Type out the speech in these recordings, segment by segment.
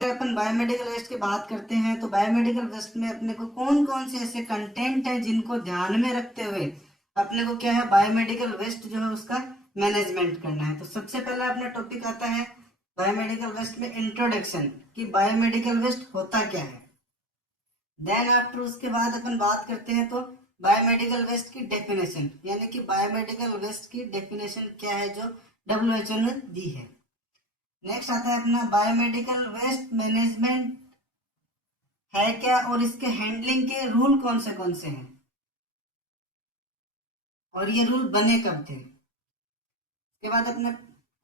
अपन biomedical waste की बात करते हैं तो बायोमेडिकल वेस्ट में अपने को कौन कौन से ऐसे कंटेंट हैं जिनको ध्यान में रखते हुए अपने को क्या है बायोमेडिकल वेस्ट जो है उसका मैनेजमेंट करना है। तो सबसे पहला अपना टॉपिक आता है बायोमेडिकल वेस्ट में इंट्रोडक्शन कि बायोमेडिकल वेस्ट होता क्या है। देन आफ्टर उसके बाद अपन बात करते हैं तो बायोमेडिकल वेस्ट की डेफिनेशन यानी कि बायोमेडिकल वेस्ट की डेफिनेशन क्या है जो WHO ने दी है। नेक्स्ट आता है अपना बायोमेडिकल वेस्ट मैनेजमेंट है क्या और इसके हैंडलिंग के रूल कौन से हैं और ये रूल बने कब थे। उसके बाद अपना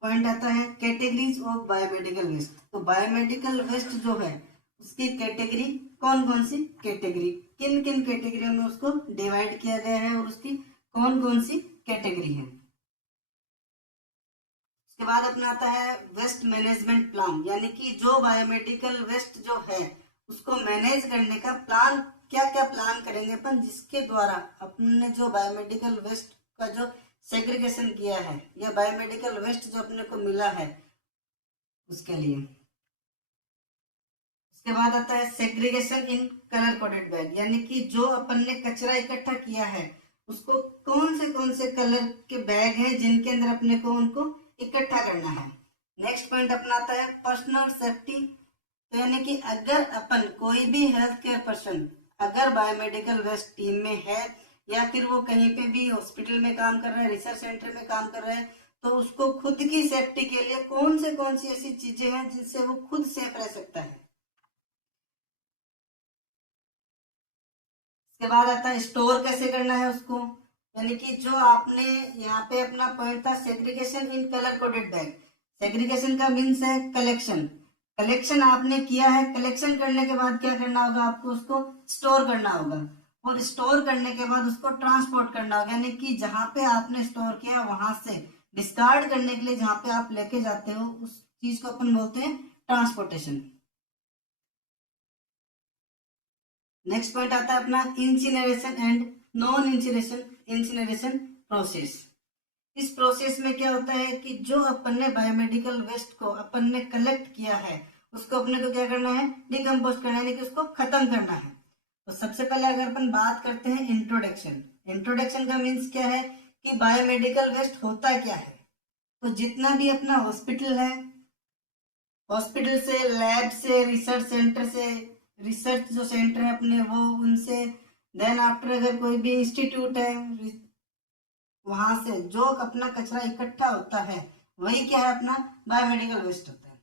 पॉइंट आता है कैटेगरीज ऑफ बायोमेडिकल वेस्ट। तो बायोमेडिकल वेस्ट जो है उसकी कैटेगरी कौन सी कैटेगरी किन किन कैटेगरियों में उसको डिवाइड किया गया है और उसकी कौन सी कैटेगरी है। उसके बाद अपना आता है वेस्ट मैनेजमेंट प्लान यानी कि जो बायोमेडिकल वेस्ट जो है उसको मैनेज करने का प्लान क्या क्या प्लान करेंगे अपन जिसके द्वारा अपने जो बायोमेडिकल वेस्ट का जो सेग्रीगेशन किया है या बायोमेडिकल वेस्ट जो अपने को मिला है उसके लिए। उसके बाद आता है segregation in colour coded bag यानी कि जो अपन ने कचरा इकट्ठा किया है उसको कौन से कलर के बैग हैं जिनके अंदर अपने को उनको इकट्ठा करना है। नेक्स्ट पॉइंट अपना आता है पर्सनल सेफ्टी। तो यानी कि अगर अपन कोई भी हेल्थ केयर पर्सन अगर बायोमेडिकल वेस्ट टीम में है या फिर वो कहीं पे भी हॉस्पिटल में काम कर रहा है रिसर्च सेंटर में काम कर रहा है तो उसको खुद की सेफ्टी के लिए कौन सी ऐसी चीजें हैं जिनसे वो खुद सेफ रह सकता है। इसके बाद आता है स्टोर कैसे करना है उसको यानी कि जो आपने यहाँ पे अपना पॉइंट था segregation in colour coded bag. Segregation का मीन्स है कलेक्शन। कलेक्शन आपने किया है कलेक्शन करने के बाद क्या करना होगा आपको उसको स्टोर करना होगा और स्टोर करने के बाद उसको ट्रांसपोर्ट करना होगा यानी कि जहाँ पे आपने स्टोर किया वहां से डिस्कार्ड करने के लिए जहाँ पे आप लेके जाते हो उस चीज को अपन बोलते हैं ट्रांसपोर्टेशन। नेक्स्ट पॉइंट आता है अपना incineration and non incineration process. इस प्रोसेस में क्या होता है कि जो अपन ने बायोमेडिकल वेस्ट को अपन ने कलेक्ट किया है उसको अपने को क्या करना है डिकम्पोज करना है यानी कि उसको खत्म करना है। तो सबसे पहले अगर अपन बात करते हैं इंट्रोडक्शन। इंट्रोडक्शन का मीन्स क्या है कि बायोमेडिकल वेस्ट होता क्या है। तो जितना भी अपना हॉस्पिटल है हॉस्पिटल से लैब से रिसर्च सेंटर से रिसर्च जो सेंटर है अपने वो उनसे देन आफ्टर अगर कोई भी इंस्टीट्यूट है वहां से जो अपना कचरा इकट्ठा होता है वही क्या है अपना बायोमेडिकल वेस्ट होता है।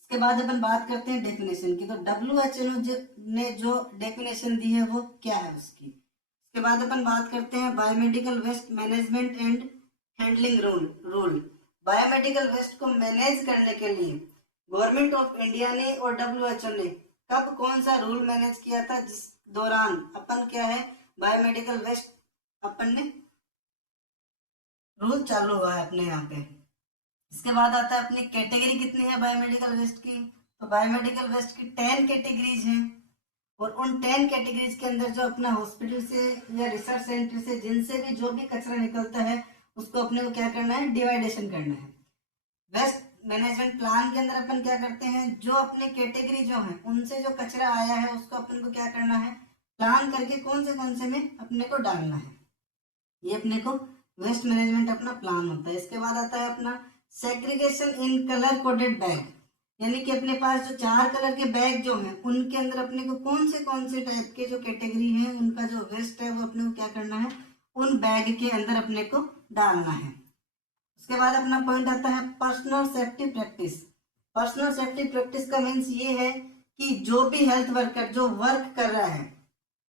इसके बाद अपन बात करते हैं डेफिनेशन की। तो WHO ने जो डेफिनेशन दी है वो क्या है उसकी। इसके बाद अपन बात करते हैं biomedical waste management and handling rule. Biomedical waste को मैनेज करने के लिए गवर्नमेंट ऑफ इंडिया ने और WHO ने कब कौन सा रूल मैनेज किया था जिस दौरान अपन क्या है बायोमेडिकल वेस्ट अपन ने रूल चालू हुआ है अपने यहाँ पे। इसके बाद आता है अपनी कैटेगरी कितनी है बायोमेडिकल वेस्ट की। तो बायोमेडिकल वेस्ट की 10 कैटेगरीज हैं और उन 10 कैटेगरीज के अंदर जो अपना हॉस्पिटल से या रिसर्च सेंटर से जिनसे भी जो भी कचरा निकलता है उसको अपने को क्या करना है डिवाइडेशन करना है। वेस्ट मैनेजमेंट प्लान के अंदर अपन क्या करते हैं जो अपने कैटेगरी जो है उनसे जो कचरा आया है उसको अपन को क्या करना है प्लान करके कौन से में अपने को डालना है। ये अपने को वेस्ट मैनेजमेंट अपना प्लान होता है। इसके बाद आता है अपना segregation in colour coded bag यानी कि अपने पास जो 4 कलर के बैग जो हैं उनके अंदर अपने को कौन से टाइप के जो कैटेगरी है उनका जो वेस्ट है वो अपने को क्या करना है उन बैग के अंदर अपने को डालना है। उसके बाद अपना पॉइंट आता है personal safety practice. Personal safety practice का मीन्स ये है कि जो भी हेल्थ वर्कर जो वर्क कर रहा है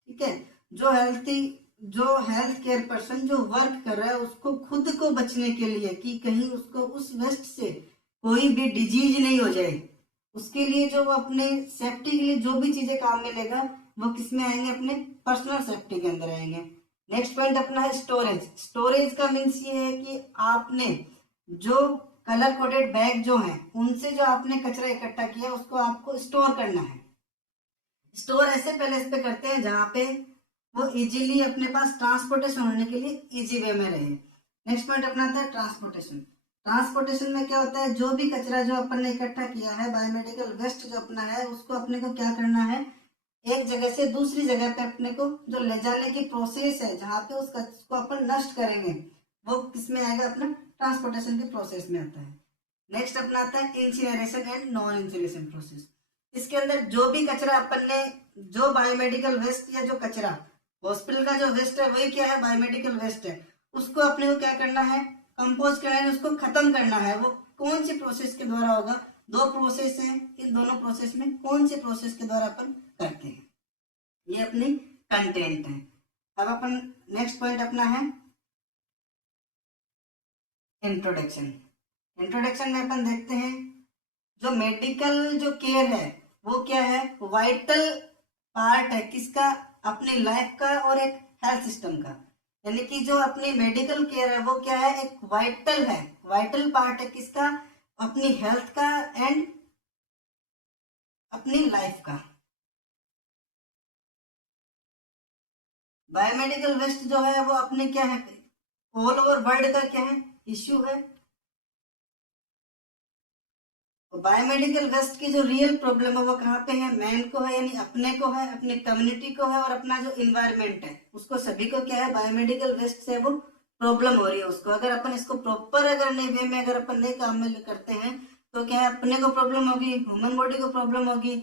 ठीक है जो हेल्थ केयर पर्सन जो वर्क कर रहा है उसको खुद को बचने के लिए कि कहीं उसको उस वेस्ट से कोई भी डिजीज नहीं हो जाए उसके लिए जो वो अपने सेफ्टी के लिए जो भी चीजें काम में लेगा वो किस में आएंगे अपने पर्सनल सेफ्टी के अंदर आएंगे। नेक्स्ट पॉइंट अपना है स्टोरेज। स्टोरेज का मीन्स ये है कि आपने जो कलर कोडेड बैग जो है उनसे जो आपने कचरा इकट्ठा किया उसको आपको स्टोर करना है। स्टोर ऐसे प्लेस पे करते हैं जहाँ पे वो इजीली अपने पास ट्रांसपोर्टेशन होने के लिए इजी वे में रहे। नेक्स्ट पॉइंट अपना आता है ट्रांसपोर्टेशन। ट्रांसपोर्टेशन में क्या होता है, जो भी कचरा जो अपन ने इकट्ठा किया है, बायोमेडिकल वेस्ट जो अपना है, उसको अपने को क्या करना है, एक जगह से दूसरी जगह पे अपने को जो ले जाने की प्रोसेस है, जहाँ पे उस कचरे को अपन नष्ट करेंगे, वो किसमें आएगा, अपना ट्रांसपोर्टेशन के प्रोसेस में आता है। नेक्स्ट अपना आता है incineration and non incineration process. इसके अंदर जो भी कचरा अपन ने, जो बायोमेडिकल वेस्ट या जो कचरा हॉस्पिटल का जो वेस्ट है, वही क्या है, बायोमेडिकल वेस्ट है, उसको अपने को क्या करना है, कंपोज करना है, उसको खत्म करना है। वो कौन सी प्रोसेस के द्वारा होगा, दो प्रोसेस हैं, इन दोनों प्रोसेस में कौन से प्रोसेस के द्वारा अपन करते हैं, ये अपनी कंटेंट है। अब अपन नेक्स्ट पॉइंट अपना है इंट्रोडक्शन। इंट्रोडक्शन में अपन देखते हैं जो मेडिकल जो केयर है वो क्या है, वाइटल पार्ट है किसका, अपनी लाइफ का और एक हेल्थ सिस्टम का। यानी कि जो अपनी मेडिकल केयर है वो क्या है, एक वाइटल है, वाइटल पार्ट है किसका, अपनी हेल्थ का एंड अपनी लाइफ का। बायोमेडिकल वेस्ट जो है वो अपने क्या है, ऑल ओवर वर्ल्ड का क्या है, इश्यू है। बायोमेडिकल वेस्ट की जो रियल प्रॉब्लम है वो कहाँ पे है, मैन को है, यानी अपने को है, अपनी कम्युनिटी को है, और अपना जो इन्वायरमेंट है उसको, सभी को क्या है, बायोमेडिकल वेस्ट से वो प्रॉब्लम हो रही है उसको। अगर अपन इसको प्रॉपर अगर नए वे में अगर अपन नए काम में करते हैं तो क्या है, अपने को प्रॉब्लम होगी, ह्यूमन बॉडी को प्रॉब्लम होगी।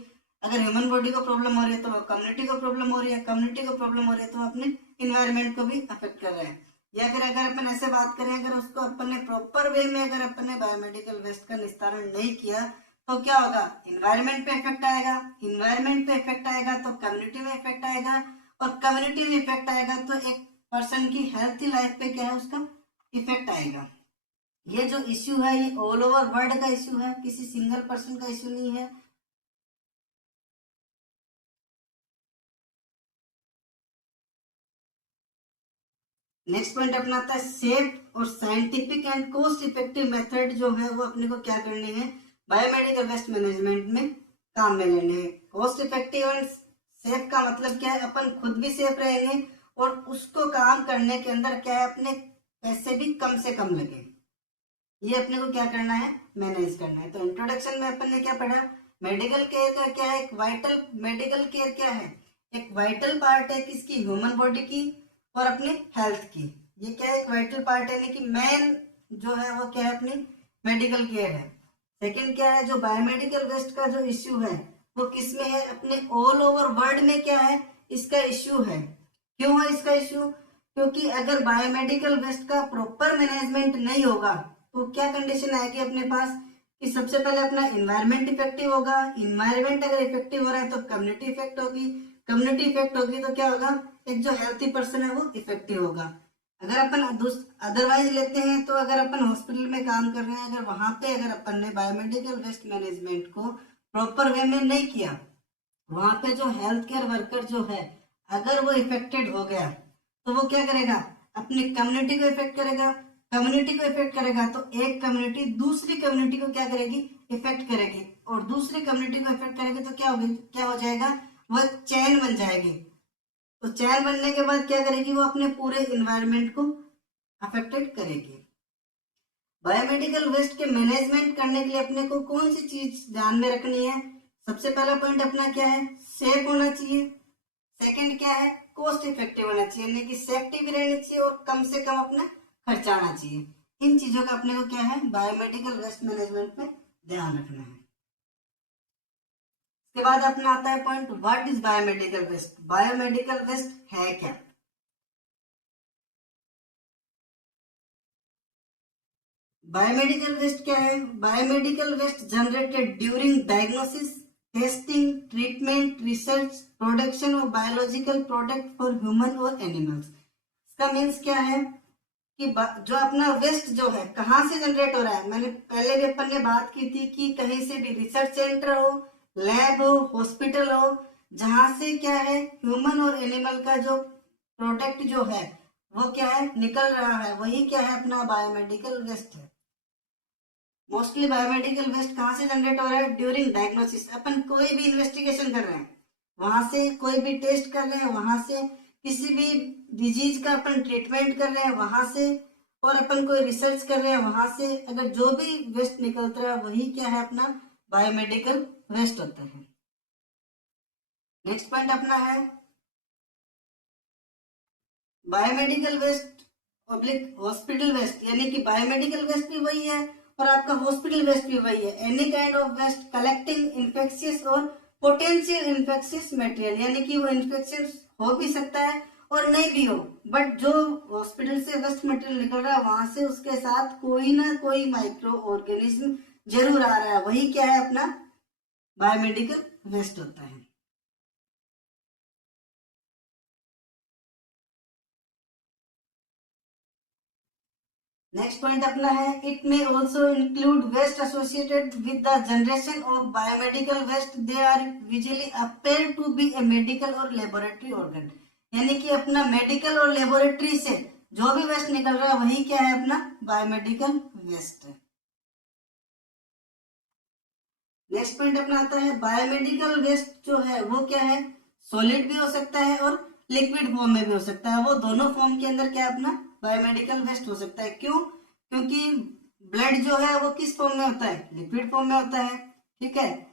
अगर ह्यूमन बॉडी को प्रॉब्लम हो रही है तो वो कम्युनिटी को प्रॉब्लम हो रही है, कम्युनिटी को प्रॉब्लम हो रही है तो अपने इन्वायरमेंट को भी अफेक्ट कर रहे हैं। या फिर अगर अपन ऐसे बात करें, अगर उसको अपन ने प्रॉपर वे में अगर अपन ने बायोमेडिकल वेस्ट का निस्तारण नहीं किया तो क्या होगा, इन्वायरमेंट पे इफेक्ट आएगा, इन्वायरमेंट पे इफेक्ट आएगा तो कम्युनिटी में इफेक्ट आएगा, और कम्युनिटी में इफेक्ट आएगा तो एक पर्सन की हेल्थी लाइफ पे क्या है, उसका इफेक्ट आएगा। ये जो इश्यू है ये ऑल ओवर वर्ल्ड का इश्यू है, किसी सिंगल पर्सन का इश्यू नहीं है। नेक्स्ट पॉइंट अपना आता है सेफ और scientific and cost effective method जो है वो अपने को क्या करनी है, बायोमेडिकल वेस्ट मैनेजमेंट में काम में लेने हैं। कॉस्ट इफेक्टिव एंड सेफ का मतलब क्या है, अपन खुद भी सेफ रहेंगे और उसको काम करने के अंदर क्या है, अपने पैसे भी कम से कम लगे, ये अपने को क्या करना है, मैनेज करना है। तो इंट्रोडक्शन में अपन ने क्या पढ़ा, मेडिकल केयर का क्या है, एक वाइटल, मेडिकल केयर क्या है, एक वाइटल पार्ट है किसकी, ह्यूमन बॉडी की और अपनी हेल्थ की। ये क्या है, एक वाइटल पार्ट है, यानी कि मेन जो है वो क्या है, अपनी मेडिकल केयर है। सेकंड क्या है, जो बायोमेडिकल वेस्ट का जो इश्यू है वो किस में है, अपने ऑल ओवर वर्ल्ड में क्या है, इसका इश्यू है। क्यों है इसका इश्यू, क्योंकि अगर बायोमेडिकल वेस्ट का प्रॉपर मैनेजमेंट नहीं होगा तो क्या कंडीशन आएगी अपने पास, कि सबसे पहले अपना इन्वायरमेंट इफेक्टिव होगा, इन्वायरमेंट अगर इफेक्टिव हो रहा है तो कम्युनिटी इफेक्ट होगी, कम्युनिटी इफेक्ट होगी तो क्या होगा, एक जो हेल्थी पर्सन है वो इफेक्टिव होगा। अगर अपन अदरवाइज लेते हैं तो अगर अपन हॉस्पिटल में काम कर रहे हैं, अगर वहां पे अगर अपन ने बायोमेडिकल वेस्ट मैनेजमेंट को प्रॉपर वे में नहीं किया, वहां पे जो हेल्थ केयर वर्कर जो है अगर वो इफेक्टेड हो गया तो वो क्या करेगा, अपनी कम्युनिटी को इफेक्ट करेगा, कम्युनिटी को इफेक्ट करेगा तो एक कम्युनिटी दूसरी कम्युनिटी को क्या करेगी, इफेक्ट करेगी, और दूसरी कम्युनिटी को इफेक्ट करेगी तो क्या होगी, क्या हो जाएगा, वो चैन बन जाएगी। तो चैन बनने के बाद क्या करेगी, वो अपने पूरे इन्वायरमेंट को अफेक्टेड करेगी। बायोमेडिकल वेस्ट के मैनेजमेंट करने के लिए अपने को कौन सी चीज ध्यान में रखनी है, सबसे पहला पॉइंट अपना क्या है, सेफ होना चाहिए। सेकंड क्या है, कॉस्ट इफेक्टिव होना चाहिए, यानी कि सेफ्टी भी रहनी चाहिए और कम से कम अपना खर्चा आना चाहिए। इन चीजों का अपने को क्या है, बायोमेडिकल वेस्ट मैनेजमेंट में ध्यान रखना है। इसके बाद अपना आता है point, what is biomedical waste. Biomedical waste है क्या, बायोमेडिकल वेस्ट क्या है, biomedical waste generated during diagnosis, testing, treatment, research, production of biological product for human और एनिमल्स। इसका मीन्स क्या है कि जो अपना वेस्ट जो है कहाँ से जनरेट हो रहा है, मैंने पहले भी अपन ने बात की थी कि कहीं से भी रिसर्च सेंटर हो, लैब हो, हॉस्पिटल हो, जहां से क्या है, ह्यूमन और एनिमल का जो प्रोडक्ट जो है वो क्या है, निकल रहा है, वही क्या है, अपना बायोमेडिकल वेस्ट है। मोस्टली बायोमेडिकल वेस्ट कहाँ से जनरेट हो रहा है, ड्यूरिंग डायग्नोसिस। अपन कोई भी इन्वेस्टिगेशन कर रहे हैं, वहां से कोई भी टेस्ट कर रहे हैं, वहां से किसी भी डिजीज का अपन ट्रीटमेंट कर रहे हैं, वहां से, और अपन कोई रिसर्च कर रहे हैं, वहां से अगर जो भी वेस्ट निकलता है वही क्या है अपना बायोमेडिकल वेस्ट होता है। नेक्स्ट पॉइंट अपना है biomedical waste public hospital waste, यानी कि बायोमेडिकल वेस्ट भी वही है और आपका हॉस्पिटल वेस्ट भी वही है। Any kind of waste collecting infectious और पोटेंशियल इन्फेक्शियस मटेरियल, यानी कि वो इन्फेक्शियस हो भी सकता है और नहीं भी हो, बट जो हॉस्पिटल से वेस्ट मटेरियल निकल रहा है वहां से उसके साथ कोई ना कोई माइक्रो ऑर्गेनिज्म जरूर आ रहा है, वही क्या है अपना बायोमेडिकल वेस्ट होता है। नेक्स्ट पॉइंट अपना है it may also include waste associated with the generation of biomedical waste, they are usually appear to be a medical और लेबोरेटरी ऑर्गन, यानी कि अपना मेडिकल और लेबोरेटरी से जो भी वेस्ट निकल रहा है वही क्या है अपना बायोमेडिकल वेस्ट। नेक्स्ट पॉइंट अपना आता है बायोमेडिकल वेस्ट जो है वो क्या है सॉलिड भी हो सकता है और लिक्विड फॉर्म में भी हो सकता है, वो दोनों फॉर्म के अंदर क्या अपना बायोमेडिकल वेस्ट हो सकता है। क्यों? क्योंकि ब्लड जो है वो किस फॉर्म में होता है लिक्विड फॉर्म में होता है, ठीक है,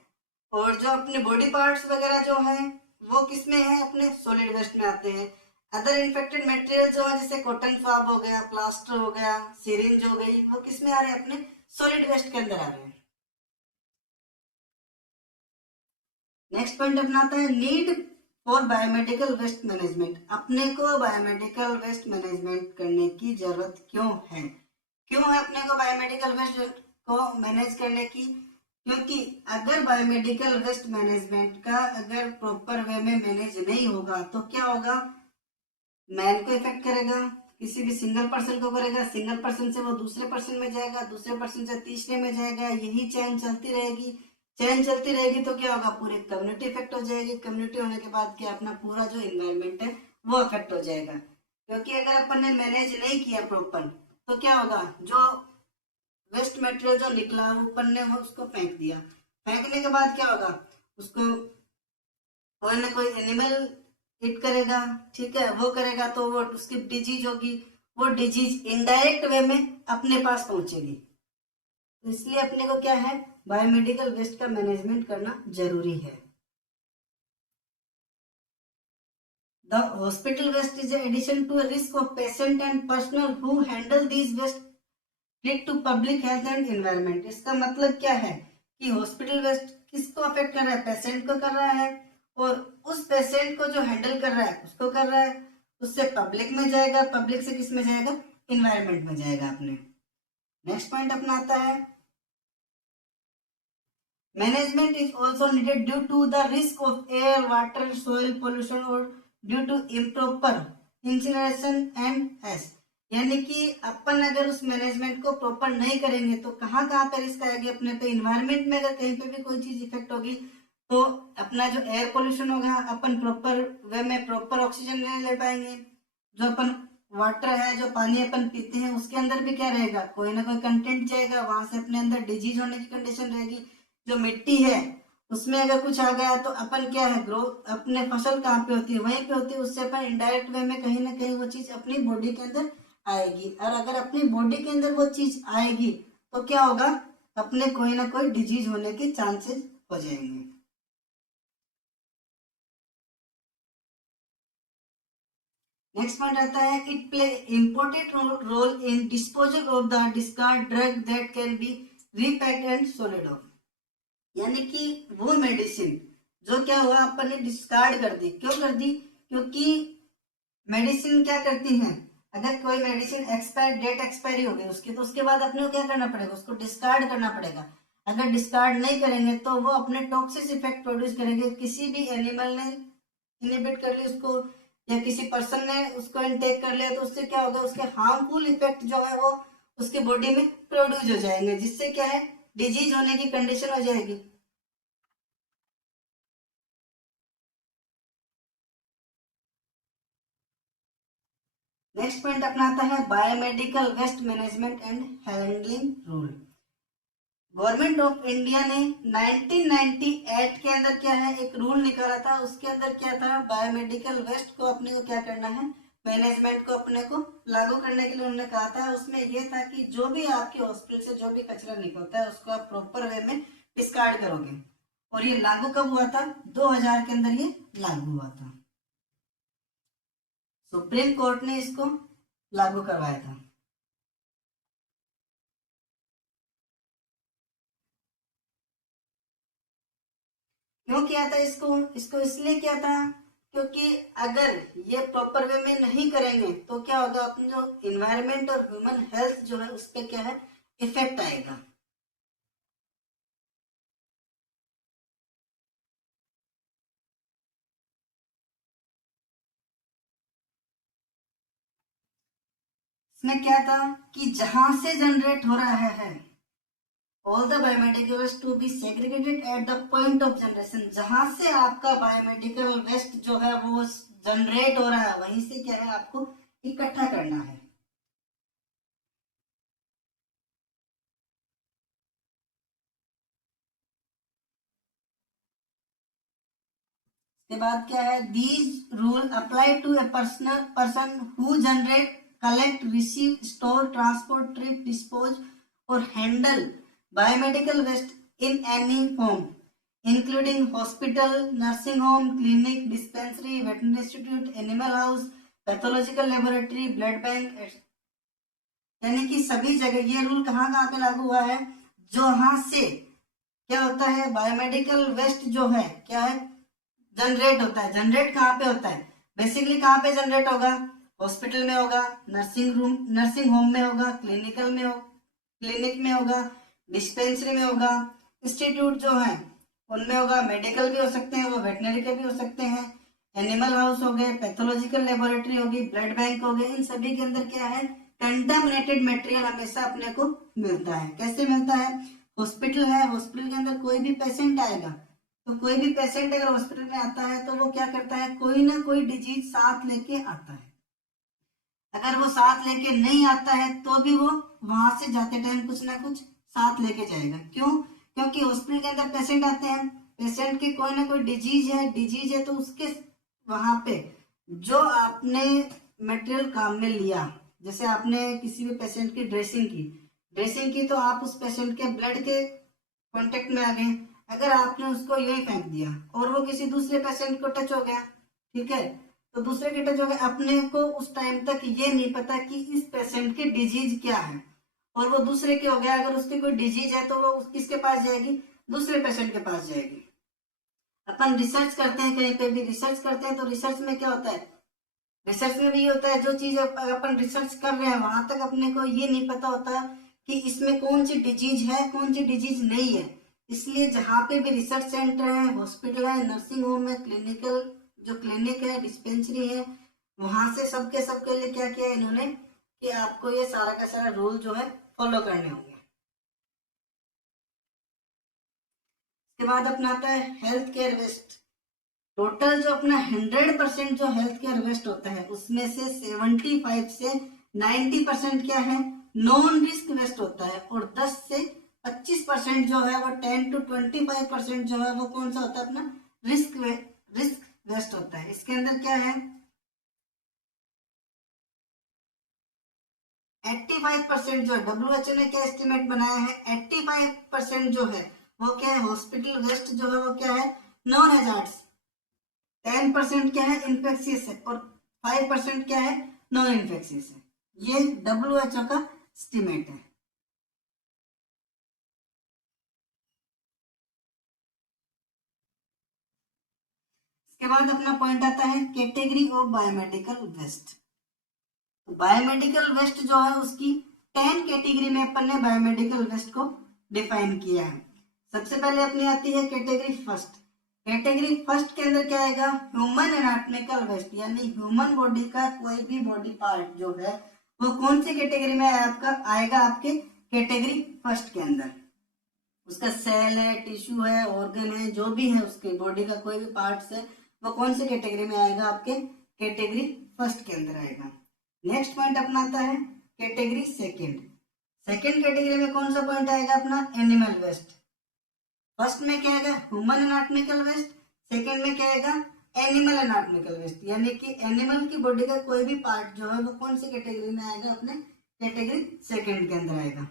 और जो अपने बॉडी पार्ट्स वगैरह जो है वो किस में है अपने सॉलिड वेस्ट में आते हैं। अदर इन्फेक्टेड मटेरियल जो है जैसे कॉटन स्वाब हो गया, प्लास्टर हो गया, सिरिंज हो गई, वो किस में आ रहे हैं अपने सॉलिड वेस्ट के अंदर आ रहे हैं। नेक्स्ट पॉइंट अपना आता है need for biomedical waste management, अपने को बायोमेडिकल वेस्ट मैनेजमेंट करने की जरूरत क्यों है? क्यों है अपने को बायोमेडिकल वेस्ट को मैनेज करने की? क्योंकि अगर बायोमेडिकल वेस्ट मैनेजमेंट का अगर प्रॉपर वे में मैनेज नहीं होगा तो क्या होगा, मैन को इफेक्ट करेगा, किसी भी सिंगल पर्सन को करेगा, सिंगल पर्सन से वो दूसरे पर्सन में जाएगा, दूसरे पर्सन से तीसरे में जाएगा, यही चैन चलती रहेगी। चैन चलती रहेगी तो क्या होगा पूरी कम्युनिटी इफेक्ट हो जाएगी, कम्युनिटी होने के बाद क्या अपना पूरा जो इन्वायरमेंट है वो इफेक्ट हो जाएगा। क्योंकि अगर अपन ने मैनेज नहीं किया प्रॉपर तो क्या होगा, जो वेस्ट मटेरियल जो निकला वो अपन ने वो उसको फेंक दिया, फेंकने के बाद क्या होगा उसको कोई ना कोई एनिमल हिट करेगा, ठीक है, वो करेगा तो वो उसकी डिजीज होगी, वो डिजीज इनडायरेक्ट वे में अपने पास पहुंचेगी। तो इसलिए अपने को क्या है बायोमेडिकल वेस्ट का मैनेजमेंट करना जरूरी है। The hospital waste is an addition to a risk of patient and personnel who handle these waste threat to public health and environment। इसका मतलब क्या है कि हॉस्पिटल वेस्ट किसको अफेक्ट कर रहा है, पेशेंट को कर रहा है, और उस पेशेंट को जो हैंडल कर रहा है उसको कर रहा है, उससे पब्लिक में जाएगा, पब्लिक से किस में जाएगा इन्वायरमेंट में जाएगा अपने। नेक्स्ट पॉइंट अपना आता है management is also needed due to the risk of air water soil pollution और due to improper incineration and एस, यानी कि अपन अगर उस मैनेजमेंट को प्रॉपर नहीं करेंगे तो कहाँ कहाँ पे रिस्क आएगी अपने पे, इन्वायरमेंट में अगर कहीं पे भी कोई चीज इफेक्ट होगी तो अपना जो एयर पोल्यूशन होगा, अपन प्रॉपर वे में प्रॉपर ऑक्सीजन नहीं ले पाएंगे, जो अपन वाटर है जो पानी अपन पीते हैं उसके अंदर भी क्या रहेगा कोई ना कोई कंटेंट जाएगा, वहां से अपने अंदर डिजीज होने की कंडीशन रहेगी। जो मिट्टी है उसमें अगर कुछ आ गया तो अपन क्या है ग्रो अपने फसल कहाँ पे होती है वहीं पे होती है, उससे अपन इनडायरेक्ट वे में कहीं ना कहीं वो चीज अपनी बॉडी के अंदर आएगी, और अगर अपनी बॉडी के अंदर वो चीज आएगी तो क्या होगा अपने कोई ना कोई डिजीज होने के चांसेस हो जाएंगे। नेक्स्ट पॉइंट आता है it play important role in disposal of the discard drug that can be repacked and sold off, यानी कि वो मेडिसिन जो क्या हुआ अपन ने डिस्कार्ड कर दी, क्यों कर दी, क्योंकि मेडिसिन क्या करती है अगर कोई मेडिसिन एक्सपायर डेट एक्सपायरी हो गई उसकी तो उसके बाद अपने को क्या करना पड़ेगा उसको डिस्कार्ड करना पड़ेगा। अगर डिस्कार्ड नहीं करेंगे तो वो अपने टॉक्सिक इफेक्ट प्रोड्यूस करेंगे, किसी भी एनिमल ने इनहिबिट कर ली उसको या किसी पर्सन ने उसको इनटेक कर लिया तो उससे क्या होगा उसके हार्मफुल इफेक्ट जो है वो उसके बॉडी में प्रोड्यूस हो जाएंगे, जिससे क्या है डिजीज होने की कंडीशन हो जाएगी। नेक्स्ट पॉइंट अपना आता है biomedical waste management and handling rule. Government of India ने 1998 के अंदर क्या है एक रूल निकाला था, उसके अंदर क्या था बायोमेडिकल वेस्ट को अपने को क्या करना है मैनेजमेंट को अपने को लागू करने के लिए उन्होंने कहा था। उसमें यह था कि जो भी आपके हॉस्पिटल से जो भी कचरा निकलता है उसको आप प्रॉपर वे में डिस्कार्ड करोगे। और ये लागू कब हुआ था? 2000 के अंदर ये लागू हुआ था। सुप्रीम कोर्ट ने इसको लागू करवाया था। क्यों किया था इसको? इसको इसलिए किया था क्योंकि अगर ये प्रॉपर वे में नहीं करेंगे तो क्या होगा, अपने जो इन्वायरमेंट और ह्यूमन हेल्थ जो है उस पर क्या है, इफेक्ट आएगा। इसमें क्या था कि जहां से जनरेट हो रहा है all the biomedical waste to be segregated at the point of generation. जहां से आपका बायोमेडिकल वेस्ट जो है वो जनरेट हो रहा है वहीं से क्या है आपको इकट्ठा करना है। के बाद क्या है, these rule apply to a person who generate, collect, receive, store, transport, treat, dispose और handle biomedical waste in any form including hospital, nursing home, clinic, dispensary, veterinary institute, animal house, pathological laboratory, blood bank. यानी कि सभी जगह ये rule कहाँ कहाँ पे लागू हुआ है, जहां से क्या होता है, बायोमेडिकल वेस्ट जो है क्या है, जनरेट होता है। जनरेट कहाँ पे होता है? बेसिकली कहाँ पे जनरेट होगा? हॉस्पिटल में होगा, नर्सिंग होम में होगा, क्लिनिक में होगा, डिस्पेंसरी में होगा, इंस्टीट्यूट जो है उनमें होगा, मेडिकल भी हो सकते हैं वो, वेटनरी के भी हो सकते हैं, एनिमल हाउस हो गए, पैथोलॉजिकल लेबोरेटरी होगी, ब्लड बैंक हो गए। इन सभी के अंदर क्या है, कंटामिनेटेड मटेरियल हमेशा अपने को मिलता है। कैसे मिलता है? हॉस्पिटल है, हॉस्पिटल के अंदर कोई भी पेशेंट आएगा तो कोई भी पेशेंट अगर हॉस्पिटल में आता है तो वो क्या करता है, कोई ना कोई डिजीज साथ लेके आता है। अगर वो साथ लेके नहीं आता है तो भी वो वहां से जाते टाइम कुछ ना कुछ साथ लेके जाएगा। क्यों? क्योंकि हॉस्पिटल के अंदर पेशेंट आते हैं, पेशेंट की कोई ना कोई डिजीज है तो उसके वहां पे जो आपने मटेरियल काम में लिया, जैसे आपने किसी भी पेशेंट की ड्रेसिंग की तो आप उस पेशेंट के ब्लड के कांटेक्ट में आ गए। अगर आपने उसको यूं ही फेंक दिया और वो किसी दूसरे पेशेंट को टच हो गया, ठीक है, तो दूसरे के टच हो गया, अपने को उस टाइम तक ये नहीं पता कि इस पेशेंट की डिजीज क्या है, और वो दूसरे के हो गया। अगर उसकी कोई डिजीज है तो वो किसके पास जाएगी? दूसरे पेशेंट के पास जाएगी। अपन रिसर्च करते हैं, कहीं पे भी रिसर्च करते हैं तो रिसर्च में क्या होता है, रिसर्च में भी होता है जो चीज अपन रिसर्च कर रहे हैं वहां तक अपने को ये नहीं पता होता कि इसमें कौन सी डिजीज है कौन सी डिजीज नहीं है। इसलिए जहाँ पे भी रिसर्च सेंटर है, हॉस्पिटल है, नर्सिंग होम है, क्लिनिक है, डिस्पेंसरी है, वहां से सबके लिए क्या किया इन्होंने कि आपको ये सारा का सारा रूल जो है फॉलो करने होंगे। इसके बाद अपना आता है हेल्थ केयर वेस्ट। टोटल जो अपना 100% जो हेल्थ केयर वेस्ट होता है उसमें से 75 से 90% क्या है, नॉन रिस्क वेस्ट होता है, और 10 से 25% जो है वो 10 to 25% जो है वो कौन सा होता है, अपना रिस्क वेस्ट होता है। इसके अंदर क्या है, 85% जो है, WHO ने क्या एस्टिमेट बनाया है, 85% जो है वो क्या है, हॉस्पिटल वेस्ट जो है वो क्या है, नॉन हैजार्ड्स। 10% क्या है, इन्फेक्शियस है, और 5% क्या है, नॉन इन्फेक्शियस है। ये WHO का एस्टिमेट है। इसके बाद अपना पॉइंट आता है कैटेगरी ऑफ बायोमेडिकल वेस्ट। तो बायोमेडिकल वेस्ट जो है उसकी 10 कैटेगरी में अपन ने बायोमेडिकल वेस्ट को डिफाइन किया है। सबसे पहले अपनी आती है कैटेगरी फर्स्ट। कैटेगरी फर्स्ट के अंदर क्या आएगा, ह्यूमन एनाटॉमिकल वेस्ट, यानी ह्यूमन बॉडी का कोई भी बॉडी पार्ट जो है वो कौन सी कैटेगरी में आएगा आपके कैटेगरी फर्स्ट के अंदर। उसका सेल है, टिश्यू है, ऑर्गन है, जो भी है उसके बॉडी का कोई भी पार्ट्स है वो कौन सी कैटेगरी में आएगा, आपके कैटेगरी फर्स्ट के अंदर आएगा। नेक्स्ट पॉइंट अपना आता है कैटेगरी सेकंड। सेकंड कैटेगरी में कौन सा पॉइंट आएगा अपना, एनिमल वेस्ट। फर्स्ट में क्या आएगा, ह्यूमन एनाटॉमिकल वेस्ट, सेकंड में क्या आएगा, एनिमल एनाटॉमिकल वेस्ट, यानी कि एनिमल की बॉडी का कोई भी पार्ट जो है वो कौन सी कैटेगरी में आएगा, अपने कैटेगरी सेकंड के अंदर आएगा।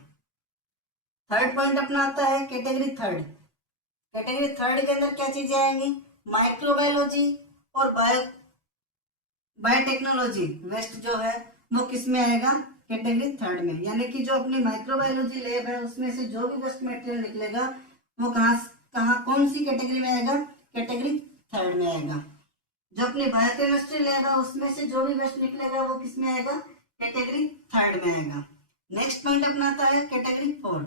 थर्ड पॉइंट अपना आता है कैटेगरी थर्ड। कैटेगरी थर्ड के अंदर क्या चीजें आएंगी, माइक्रोबायोलॉजी और बायोटेक्नोलॉजी वेस्ट जो है वो किस में आएगा, कैटेगरी थर्ड में। यानी कि जो अपनी माइक्रोबायोलॉजी लैब है उसमें से जो भी वेस्ट मटेरियल निकलेगा वो कहाँ कौन सी कैटेगरी में आएगा, कैटेगरी थर्ड में आएगा। जो अपनी बायोकेमिस्ट्री लैब है उसमें से जो भी वेस्ट निकलेगा वो किस में आएगा, कैटेगरी थर्ड में आएगा। नेक्स्ट पॉइंट अपना आता है कैटेगरी फोर्थ।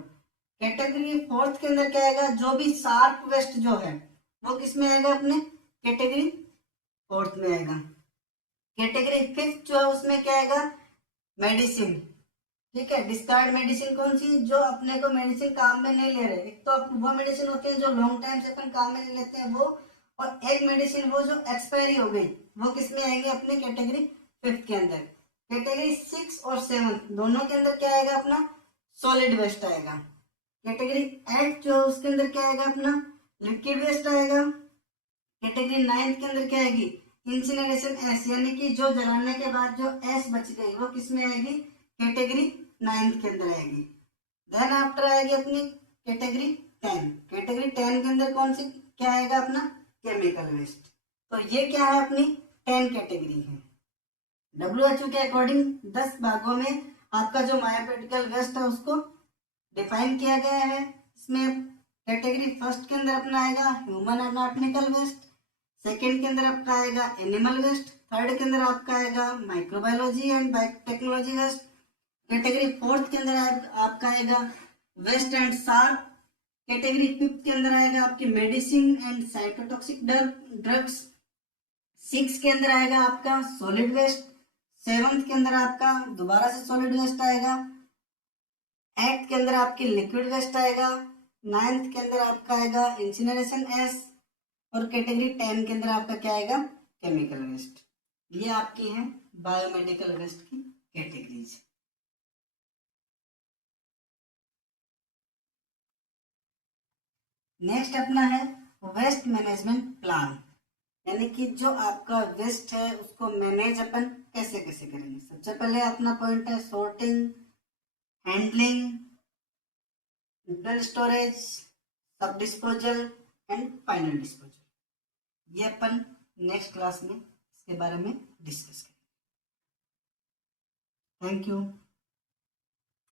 कैटेगरी फोर्थ के अंदर क्या आएगा, जो भी शार्प वेस्ट जो है वो किस में आएगा, अपने कैटेगरी फोर्थ में आएगा। कैटेगरी फिफ्थ जो है उसमें क्या आएगा, मेडिसिन। ठीक है, डिस्कार्ड मेडिसिन कौन सी, जो अपने को मेडिसिन काम में नहीं ले रहे। एक तो वो मेडिसिन होती है जो लॉन्ग टाइम से अपन काम में नहीं लेते हैं वो, और एक मेडिसिन वो जो एक्सपायरी हो गई वो किस में आएंगे, अपने कैटेगरी फिफ्थ के अंदर। कैटेगरी 6 और 7 दोनों के अंदर क्या आएगा, अपना सॉलिड वेस्ट आएगा। कैटेगरी 8 जो है उसके अंदर क्या आएगा, अपना लिक्विड वेस्ट आएगा। कैटेगरी 9 के अंदर क्या आएगी, इंसिनरेशन एस, यानी कि जो जलाने के बाद जो एस बच गई वो किस में आएगी, कैटेगरी 9 के अंदर आएगी। देन आफ्टर आएगी अपनी कैटेगरी 10। कैटेगरी 10 के अंदर कौन सी क्या आएगा, अपना केमिकल वेस्ट। तो ये क्या है, अपनी 10 कैटेगरी है। WHO के अकॉर्डिंग 10 भागों में आपका जो बायोमेडिकल वेस्ट है उसको डिफाइन किया गया है। इसमें कैटेगरी फर्स्ट के अंदर अपना आएगा ह्यूमन एनाटॉमिकल वेस्ट, सेकेंड के अंदर आपका आएगा एनिमल वेस्ट, थर्ड के अंदर आपका आएगा microbiology and biotechnology waste, category fourth के अंदर आपका आएगा waste and sharp, category fifth के अंदर आएगा आपकी मेडिसिन एंड साइटोटॉक्सिक ड्रग्स, 6 के अंदर आएगा आपका सॉलिड वेस्ट, 7th के अंदर आपका दोबारा से सॉलिड वेस्ट आएगा, 8th के अंदर आपकी लिक्विड वेस्ट आएगा, 9th के अंदर आपका आएगा इंसिनरेशन एस, और कैटेगरी 10 के अंदर आपका क्या आएगा, केमिकल वेस्ट। ये आपकी है बायोमेडिकल वेस्ट की कैटेगरीज। नेक्स्ट अपना है वेस्ट मैनेजमेंट प्लान, यानी कि जो आपका वेस्ट है उसको मैनेज अपन कैसे कैसे करेंगे। सबसे पहले अपना पॉइंट है सॉर्टिंग, हैंडलिंग, स्टोरेज, सब डिस्पोजल एंड फाइनल डिस्पोजल। ये अपन नेक्स्ट क्लास में इसके बारे में डिस्कस करेंगे। Thank you.